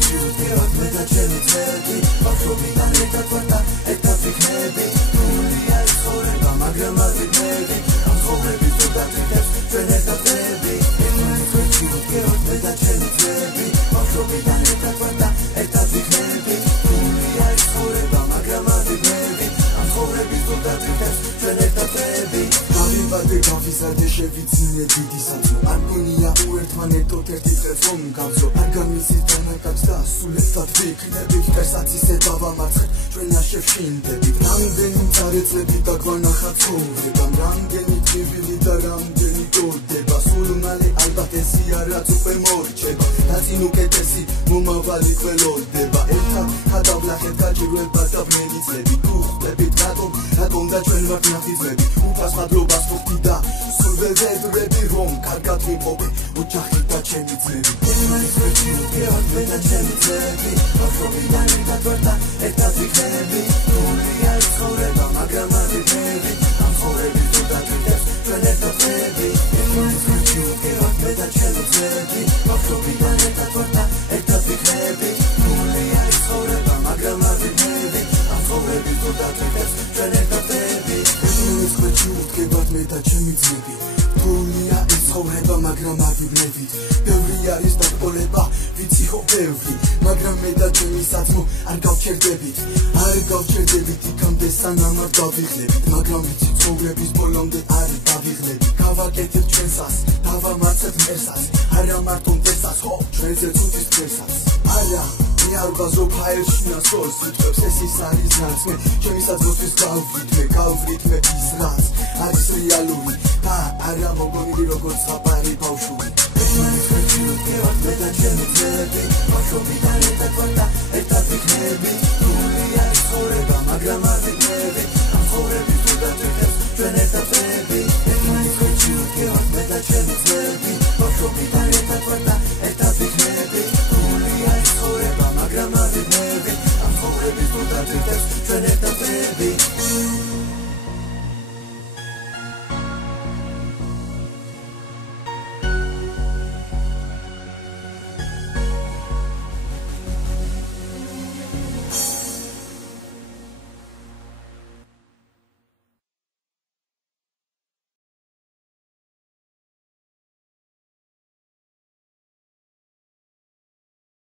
ხერხი ვდგევართ მე და ჩემი ძმები ბავშვობიდან ერთად ვართ და ერთად ვიქნები სრულია ეს ცხოვრება მაგრამ არ ვიქნები ამ ცხოვრების ზუსტად ვიქნებს ჩვენ ერთად ვები ერთმანეთს ხერხი ვდგევართ მე და ჩემი ძმები ბავშვობიდან ერთად ვართ და ერთად ვიქნები სრულია ეს ცხოვრება მაგრამ არ ვიქნები ამ ცხოვრების ზუსტად ვიქნებს ჩვენ ერთად ვები გავიბადე გავიზარდე შევიძინე დიდი საძმო არ მგონია უერთმანეთოდ ერთი დღეს რომ გავზო არ გამიზით თანაკაც და სულ ერთად ვიქნებით ფერსაც ისე დავამარცხეთ ჩვენ არ შევშინდებით რამდენი მწარეწლები დაგვანახა ცხოვრება რამდენი ტკივილი და რამდენი გოდება სულ მალე ალბათ ეს იარაც უკვე მორჩება დაწინ უკეთესი მომავალი გველოდება ერთად გადავლახეთ გაჭირვება და ბნელი წლები გუხდებით რატომ და ჩვენ ვართ ნახიძები უფას მადლობას ვხვდი და სულ ვედრები რომ კარგად ვიმყოფე ოჯახი და ჩემი ძმები ერთმანეთს ხერხი ვდგევართ მე და ჩემი ძმები ბავშვობიდან ერთად ვართ და ერთად ვიქნები სრულია ეს ცხოვრება მაგრამ არ ვიქნები ამ ცხოვრების ზუსტად ვიქნებს ჩვენ ერთად ვები ერთმანეთს ხერხი ვდგევართ მე და ჩემი ძმები ბავშვობიდან ერთად ვართ და ერთად ვიქნები სრულია ეს ცხოვრება მაგრამ არ ვიქნები ამ ცხოვრების ზუსტად ვიქნებს ჩვენ ერთად ვები ერთმანეთს ხერხი ვდგევართ მე და ჩემი ძმები სრულია ეს ცხოვრება მაგრამ არ ვიქნებით ბევრი არის დაკოლება ვიცი ხო ბევრი მაგრამ მე და ჩემი საძმო არ გავჩერდებით იქამდე სანამ არ დავიღლებით მაგრამ ვიცი ცხოვრების ბოლომდე არ დავიღლებით გავაკეთეთ ჩვენსას დავამარცხეთ მერსას არა მარტო მტესას ხო ჩვენზე წუთის ფერსას არა მე არ ვაზობ აერშინას ხო სიტყვებს ეს ის არის რაც მე ჩემი საძმოსთვის გავვრითმე ის რაც არის რეალური და არა მოგონილი როგორც ხაპარი ბავშვი ერთმანეთს ხერხი ვდგევართ მე და ჩემი ძმები ბავშვობიდან ერთად ვართ და ერთად ვიქნები სრულია ეს ცხოვრება მაგრამ არ ვიქნები ამ ცხოვრების ზუსტად ვიქნებს ჩვენ ერთად ვები